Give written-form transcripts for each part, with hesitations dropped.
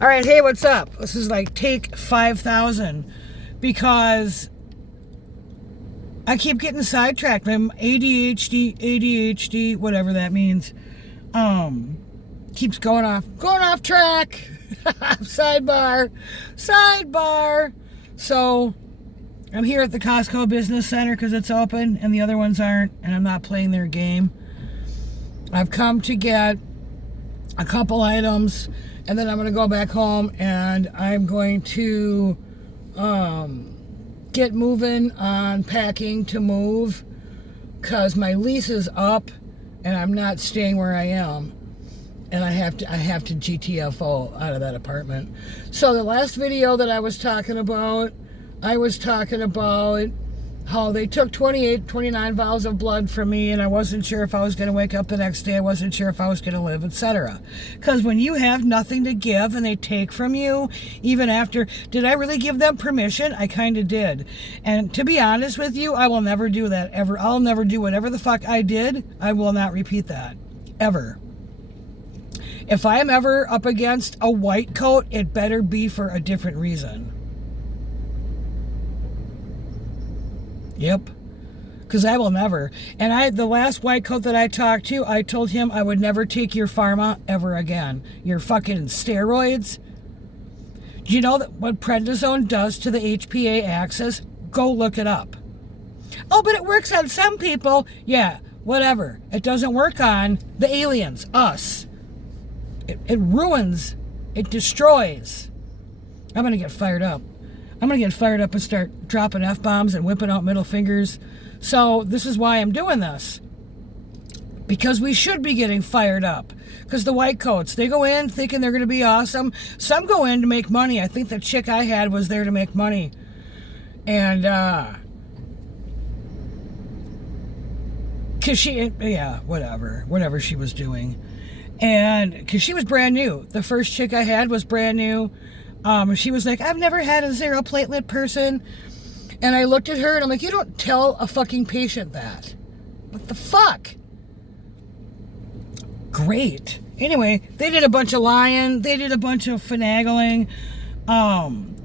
All right, hey, what's up? This is like take 5,000 because I keep getting sidetracked. I'm ADHD, whatever that means. Keeps going off track. Sidebar. So I'm here at the Costco Business Center because it's open and the other ones aren't, and I'm not playing their game. I've come to get a couple items, and then I'm going to go back home and I'm going to get moving on packing to move because my lease is up and I'm not staying where I am, and I have to GTFO out of that apartment. So the last video that I was talking about how they took 29 vials of blood from me, and I wasn't sure if I was going to wake up the next day. I wasn't sure if I was going to live, etc. Because when you have nothing to give and they take from you, even after, did I really give them permission? I kind of did. And to be honest with you, I will never do that ever. I'll never do whatever the fuck I did. I will not repeat that. Ever. If I am ever up against a white coat, it better be for a different reason. Yep, because I will never. And the last white coat that I talked to, I told him I would never take your pharma ever again. Your fucking steroids. Do you know that what prednisone does to the HPA axis? Go look it up. Oh, but it works on some people. Yeah, whatever. It doesn't work on the aliens, us. It ruins. It destroys. I'm going to get fired up. I'm going to get fired up and start dropping F-bombs and whipping out middle fingers. So this is why I'm doing this. Because we should be getting fired up. Because the white coats, they go in thinking they're going to be awesome. Some go in to make money. I think the chick I had was there to make money. And, because whatever she was doing. And because she was brand new. The first chick I had was brand new. She was like, I've never had a zero platelet person. And I looked at her and I'm like, you don't tell a fucking patient that. What the fuck? Great. Anyway, they did a bunch of lying. They did a bunch of finagling.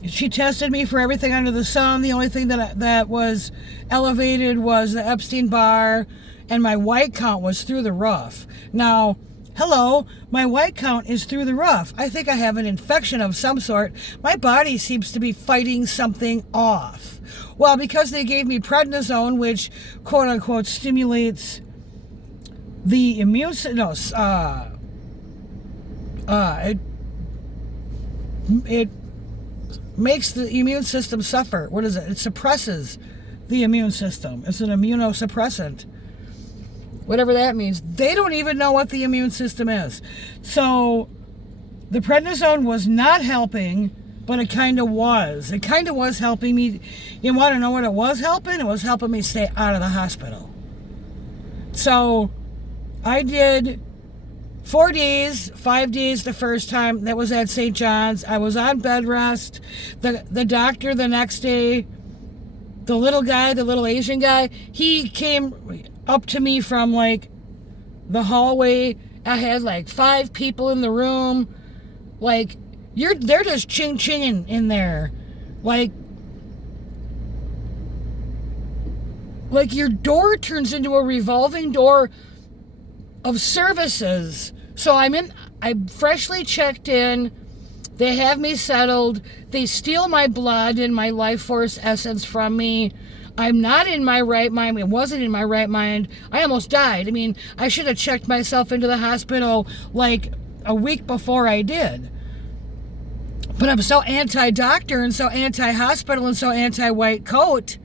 She tested me for everything under the sun. The only thing that was elevated was the Epstein-Barr, and my white count was through the roof. Now, hello, my white count is through the roof. I think I have an infection of some sort. My body seems to be fighting something off. Well, because they gave me prednisone, which quote unquote stimulates the immune system. It makes the immune system suffer. What is it? It suppresses the immune system. It's an immunosuppressant. Whatever that means. They don't even know what the immune system is. So the prednisone was not helping, but it kind of was. It kind of was helping me. You want to know what it was helping? It was helping me stay out of the hospital. So I did 4 days, 5 days the first time. That was at St. John's. I was on bed rest. The doctor the next day, the little Asian guy, he came up to me from like the hallway. I had like 5 people in the room. Like, they're just ching-chinging in there. Like your door turns into a revolving door of services. So I'm freshly checked in. They have me settled. They steal my blood and my life force essence from me. I'm not in my right mind. It wasn't in my right mind. I almost died. I mean, I should have checked myself into the hospital like a week before I did. But I'm so anti-doctor and so anti-hospital and so anti-white coat,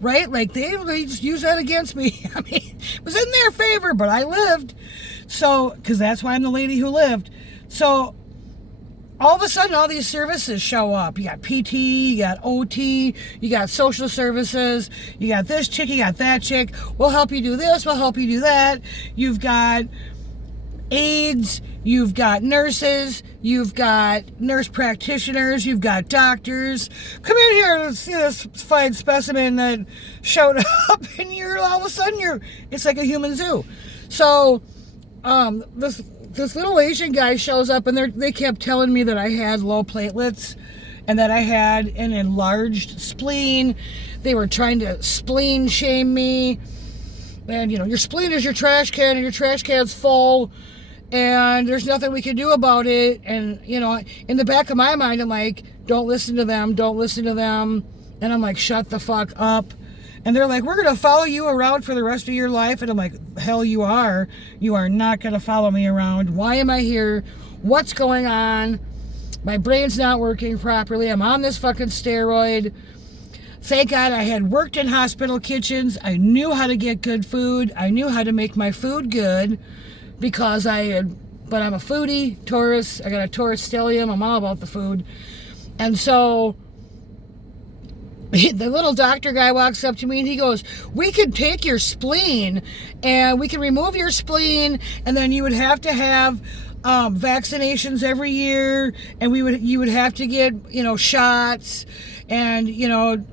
right? Like, they just use that against me. I mean, it was in their favor, but I lived. So, because that's why I'm the lady who lived. So all of a sudden, all these services show up. You got PT, you got OT, you got social services, you got this chick, you got that chick. We'll help you do this, we'll help you do that. You've got aides, you've got nurses, you've got nurse practitioners, you've got doctors. Come in here and see this fine specimen that showed up, and all of a sudden it's like a human zoo. So this this little Asian guy shows up, and they kept telling me that I had low platelets and that I had an enlarged spleen. They were trying to spleen shame me. And, your spleen is your trash can, and your trash can's full, and there's nothing we can do about it. And, in the back of my mind, I'm like, don't listen to them, don't listen to them. And I'm like, shut the fuck up. And they're like, we're going to follow you around for the rest of your life. And I'm like, hell you are. You are not going to follow me around. Why am I here? What's going on? My brain's not working properly. I'm on this fucking steroid. Thank God I had worked in hospital kitchens. I knew how to get good food. I knew how to make my food good because but I'm a foodie, Taurus. I got a Taurus stellium. I'm all about the food. And so the little doctor guy walks up to me and he goes, we could take your spleen and we can remove your spleen, and then you would have to have vaccinations every year, and you would have to get, shots and,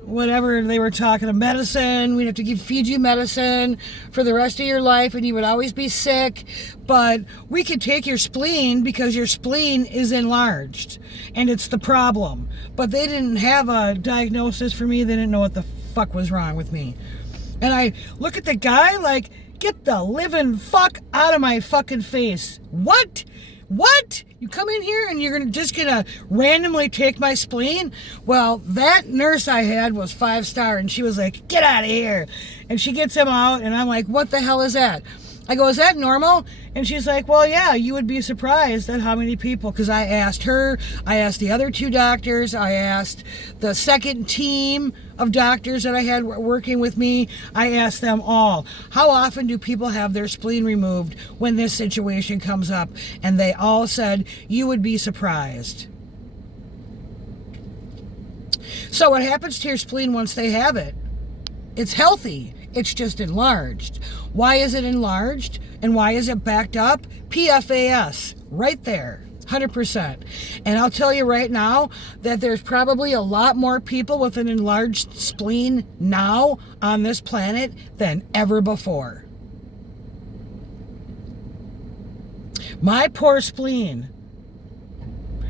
whatever they were talking of medicine. We'd have to feed you medicine for the rest of your life, and you would always be sick. But we could take your spleen because your spleen is enlarged, and it's the problem. But they didn't have a diagnosis for me. They didn't know what the fuck was wrong with me. And I look at the guy like, get the living fuck out of my fucking face. What? You come in here and you're just gonna randomly take my spleen? Well, that nurse I had was 5-star, and she was like, get out of here. And she gets him out, and I'm like, what the hell is that? I go, is that normal? And she's like, well, yeah, you would be surprised at how many people, because I asked her, I asked the other 2 doctors, I asked the second team of doctors that I had working with me, I asked them all, how often do people have their spleen removed when this situation comes up? And they all said, you would be surprised. So what happens to your spleen once they have it? It's healthy. It's just enlarged. Why is it enlarged? And why is it backed up? PFAS, right there, 100%. And I'll tell you right now that there's probably a lot more people with an enlarged spleen now on this planet than ever before. My poor spleen.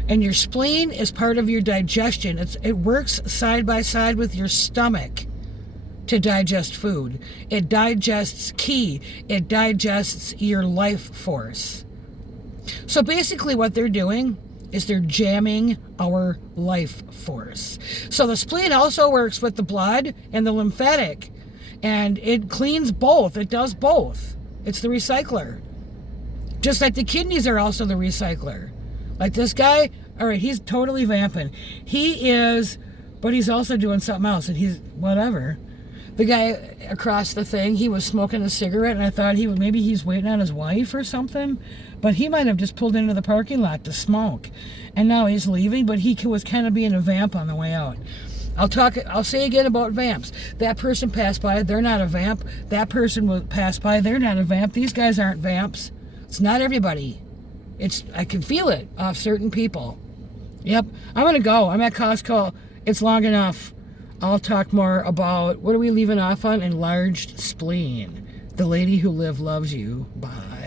And your spleen is part of your digestion. It works side by side with your stomach to digest food. It digests ki. It digests your life force. So basically what they're doing is they're jamming our life force. So the spleen also works with the blood and the lymphatic, and it cleans both. It does both. It's the recycler. Just like the kidneys are also the recycler. Like this guy, all right, he's totally vamping. He is, but he's also doing something else, and he's whatever. The guy across the thing, he was smoking a cigarette, and I thought maybe he's waiting on his wife or something, but he might have just pulled into the parking lot to smoke, and now he's leaving, but he was kind of being a vamp on the way out. I'll say again about vamps. That person passed by, they're not a vamp. That person will pass by, they're not a vamp. These guys aren't vamps. It's not everybody. I can feel it off certain people. Yep, I'm gonna go. I'm at Costco. It's long enough. I'll talk more about, what are we leaving off on? Enlarged spleen. The lady who loves you. Bye.